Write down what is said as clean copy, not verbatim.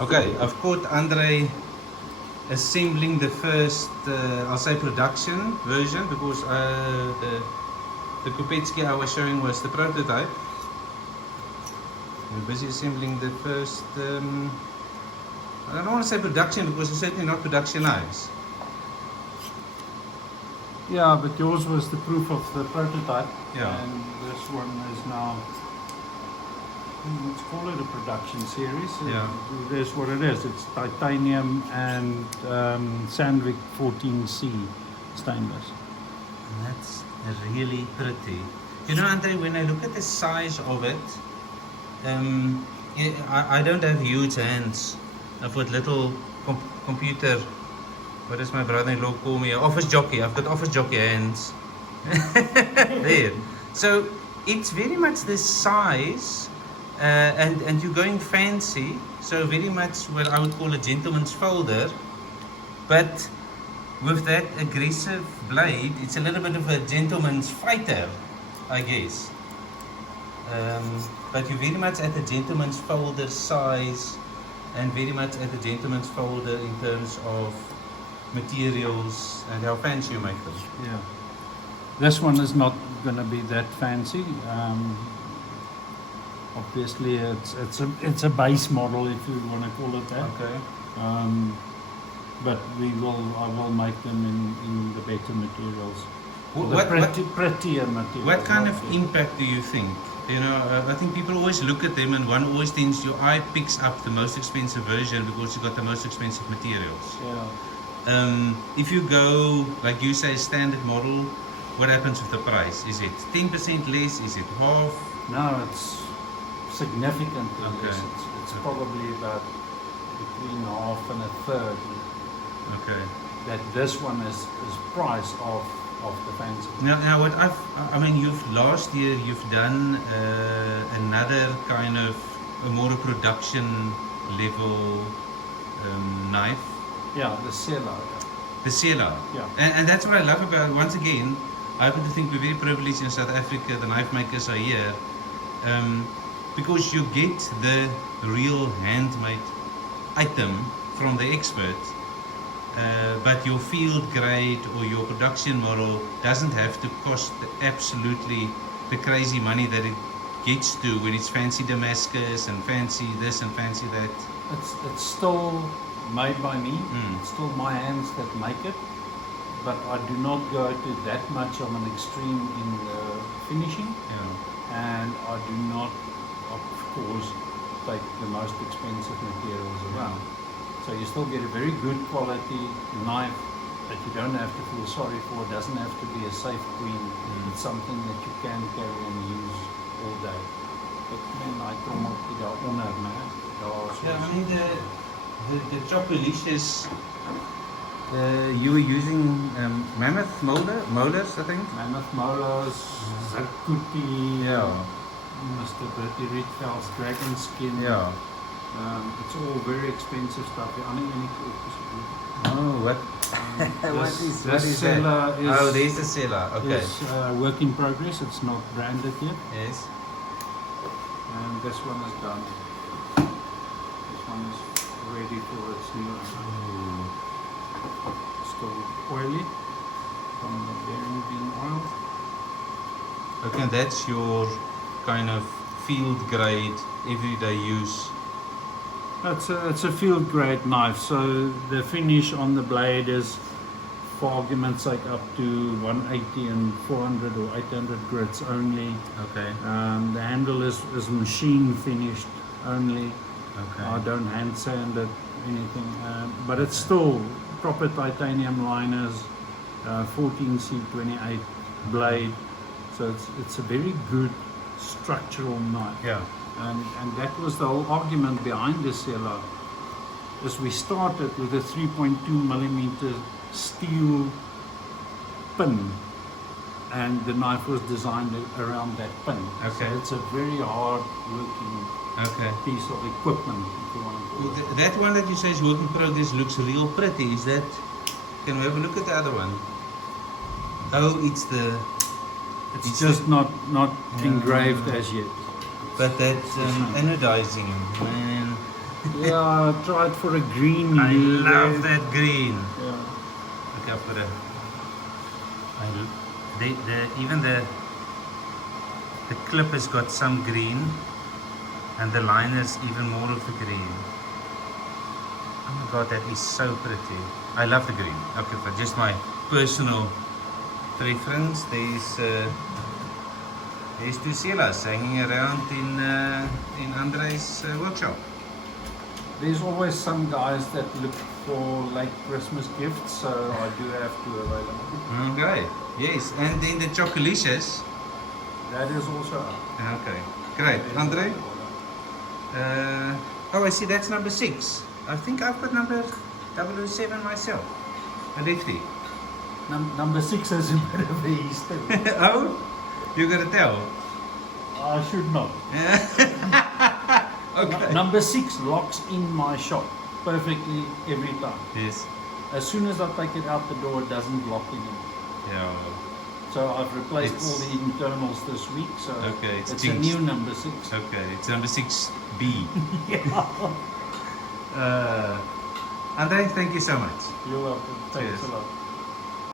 Okay, I've caught Andre assembling the first, I'll say production version, because the Kupetsky I was showing was the prototype. We're busy assembling the first, I don't want to say production because it's certainly not productionized. Yeah, but yours was the proof of the prototype. Yeah. And this one is now, let's call it a production series. Yeah. It is what it is. It's titanium and Sandvik 14C stainless. And that's really pretty. You know, Andre, when I look at the size of it, I don't have huge hands. I've got little computer, what does my brother-in-law call me? Office jockey. I've got office jockey hands. There. So it's very much the size, and you're going fancy. So very much what I would call a gentleman's folder, but with that aggressive blade, it's a little bit of a gentleman's fighter, I guess. But you're very much at the gentleman's folder size, and very much at the gentleman's folder in terms of materials and how fancy you make them. Yeah. This one is not going to be that fancy. Obviously, it's a base model, if you want to call it that. Okay. But I will make them in the better materials. What Prettier materials. What kind of impact do you think? You know, I think people always look at them and one always thinks your eye picks up the most expensive version because you got the most expensive materials. Yeah. If you go, like you say, standard model, what happens with the price? Is it 10% less? Is it half? No, it's significantly Okay. less. It's probably about between half and a third. Okay. That this one is price of the fancy. Now what I mean, last year you've done another kind of a more production level knife. Yeah, the Sela. The Sela. Yeah. And that's what I love about, once again, I happen to think we're very privileged in South Africa, the knife makers are here, because you get the real handmade item from the expert, but your field grade or your production model doesn't have to cost absolutely the crazy money that it gets to when it's fancy Damascus and fancy this and fancy that. It's still made by me. Mm. It's still my hands that make it, but I do not go to that much of an extreme in the finishing, Yeah. and I do not, of course, take the most expensive materials around. So you still get a very good quality knife that you don't have to feel sorry for. It doesn't have to be a safe queen. It's something that you can carry and use all day. But I come up with our honor, man. Yeah, I mean the Chocolicious, you were using mammoth molars, I think? Mammoth molars, Zarkuti, Yeah. Mr. Bertie Rietveld's dragon skin. Yeah. It's all very expensive stuff. Oh, what? What is that? Sela Oh, there's the Sela. Okay. is work in progress. It's not branded yet. Yes. And this one is done. This one is ready for its new still oily from the bearing being oiled. Okay, that's your kind of field grade, everyday use. It's a field grade knife, so the finish on the blade is, for argument's sake, up to 180 and 400 or 800 grits only. Okay. The handle is machine finished only. Okay. I don't hand sand it, anything, but it's still proper titanium liners, 14C28 blade, so it's a very good structural knife. Yeah. And that was the whole argument behind the Sela. Is we started with a 3.2 millimeter steel pin, and the knife was designed around that pin. Okay. So it's a very hard working Okay. piece of equipment, if you want to call it. That one that you say is work in progress looks real pretty. Is that? Can we have a look at the other one? Oh, it's the. It's just not engraved as yet. But that anodizing, man. Yeah, I tried for a green. I here. love that green. Yeah. Look up for the. Even the clip has got some green, and the line is even more of the green. Oh my god, that is so pretty. I love the green. Okay, but just my personal preference. There's two Silas hanging around in Andre's workshop. There's always some guys that look for late Christmas gifts, so I do have two available. Okay, yes, and then the chocolicious. That is also up. Okay, great. Andre? Oh, I see, that's number 6. I think I've got number 007 myself. A lefty. Number 6 has a bit of a history. Oh, you gotta tell. I should not. Okay. Number 6 locks in my shop perfectly every time. Yes. As soon as I take it out the door, it doesn't lock anymore. Yeah. So I've replaced It's- all the internals this week, so Okay, it's a jinxed. new number 6. Okay, it's number 6B. Yeah. Andre, thank you so much. You're welcome. Thanks Cheers. a lot.